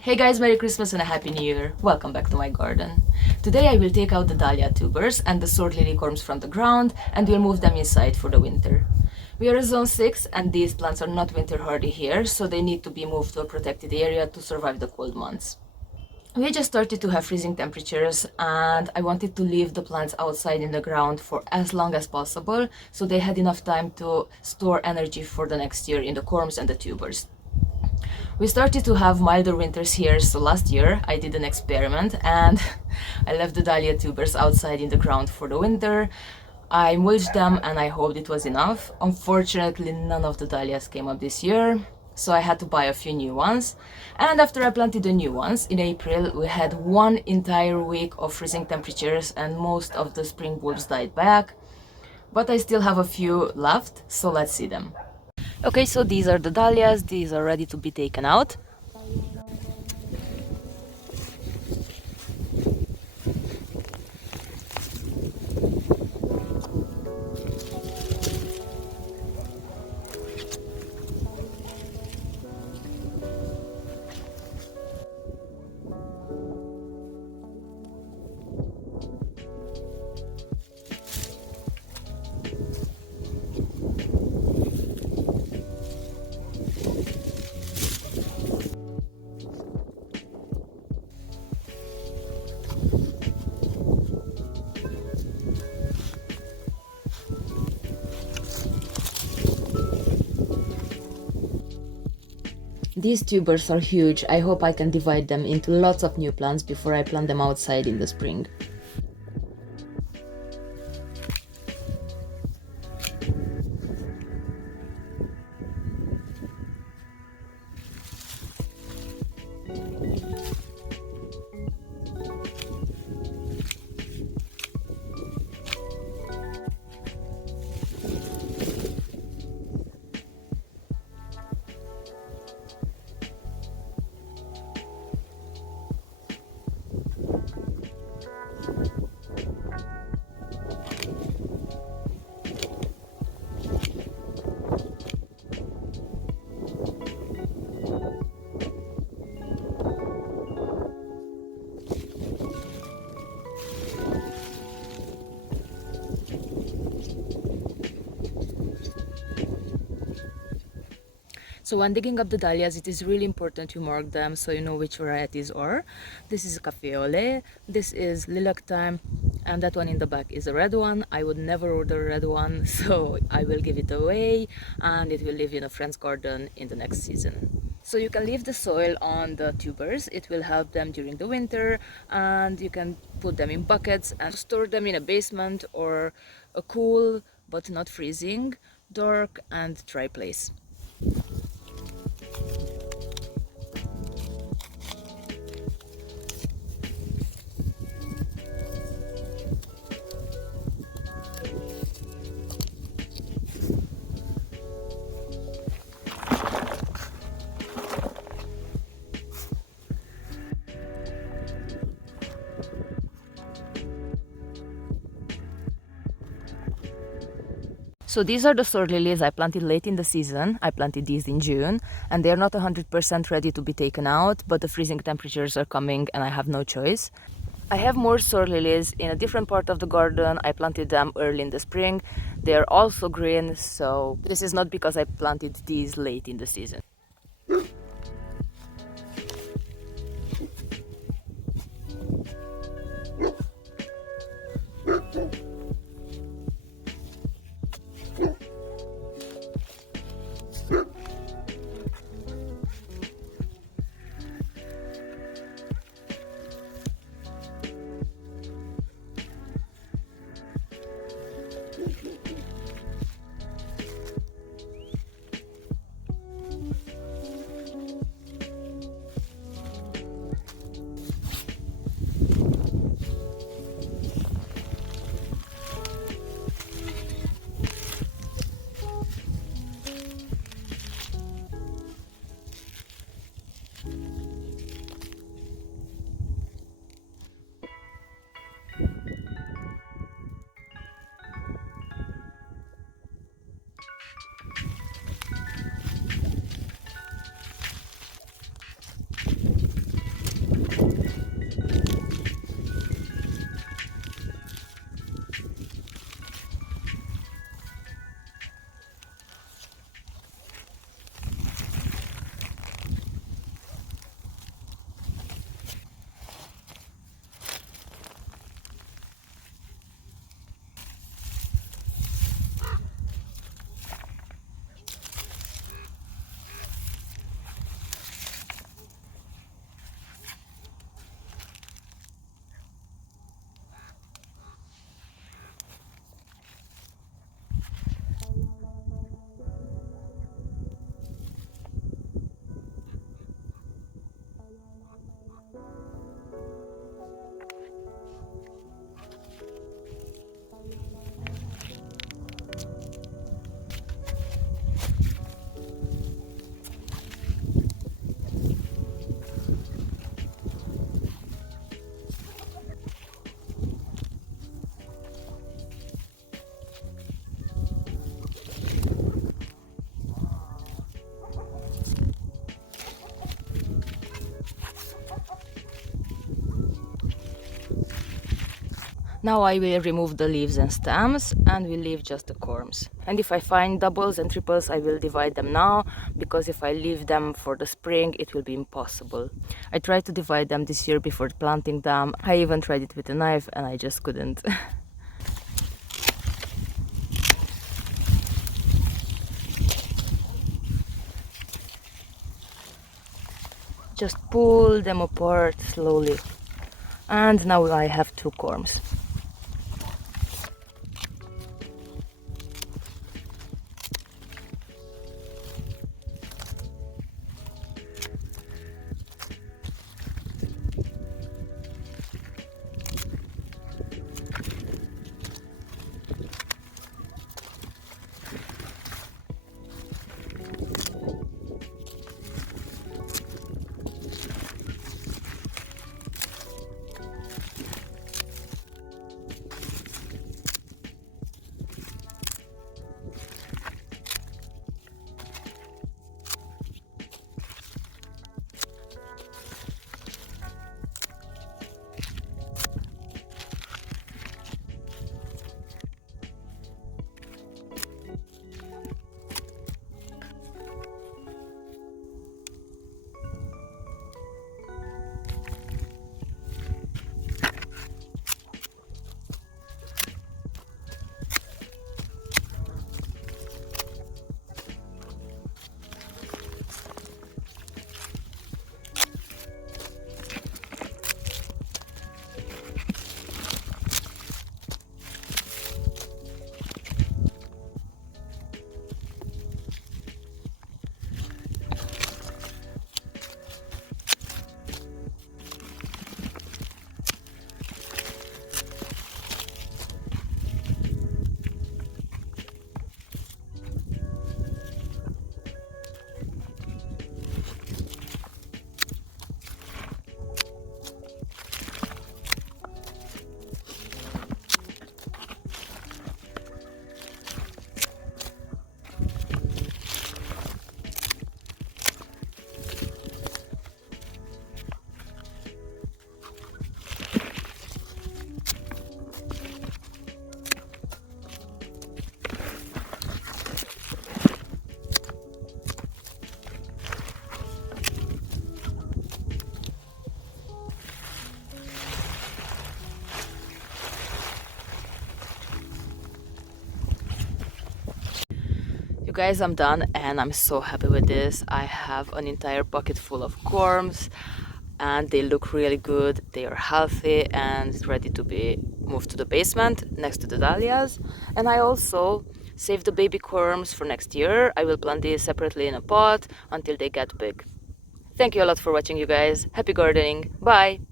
Hey guys, Merry Christmas and a Happy New Year! Welcome back to my garden. Today I will take out the dahlia tubers and the sword lily corms from the ground and we'll move them inside for the winter. We are in zone 6 and these plants are not winter hardy here, so they need to be moved to a protected area to survive the cold months. We just started to have freezing temperatures and I wanted to leave the plants outside in the ground for as long as possible so they had enough time to store energy for the next year in the corms and the tubers. We started to have milder winters here, so last year I did an experiment and I left the dahlia tubers outside in the ground for the winter. I mulched them and I hoped it was enough. Unfortunately, none of the dahlias came up this year, so I had to buy a few new ones. And after I planted the new ones, in April we had one entire week of freezing temperatures and most of the spring bulbs died back. But I still have a few left, so let's see them. Okay, so these are the dahlias, these are ready to be taken out. These tubers are huge. I hope I can divide them into lots of new plants before I plant them outside in the spring. So when digging up the dahlias, it is really important to mark them so you know which varieties are. This is Cafe Ole, this is lilac time, and that one in the back is a red one. I would never order a red one, so I will give it away and it will live in a friend's garden in the next season. So you can leave the soil on the tubers, it will help them during the winter, and you can put them in buckets and store them in a basement or a cool but not freezing, dark and dry place. So these are the sword lilies I planted late in the season. I planted these in June and they are not 100% ready to be taken out, but the freezing temperatures are coming and I have no choice. I have more sword lilies in a different part of the garden. I planted them early in the spring. They are also green, so this is not because I planted these late in the season. Now I will remove the leaves and stems and will leave just the corms. And if I find doubles and triples, I will divide them now, because if I leave them for the spring, it will be impossible. I tried to divide them this year before planting them. I even tried it with a knife and I just couldn't. Just pull them apart slowly. And now I have 2 corms. You guys, I'm done and I'm so happy with this. I have an entire bucket full of corms and they look really good. They are healthy and ready to be moved to the basement next to the dahlias. And I also saved the baby corms for next year. I will plant these separately in a pot until they get big. Thank you a lot for watching, you guys. Happy gardening. Bye!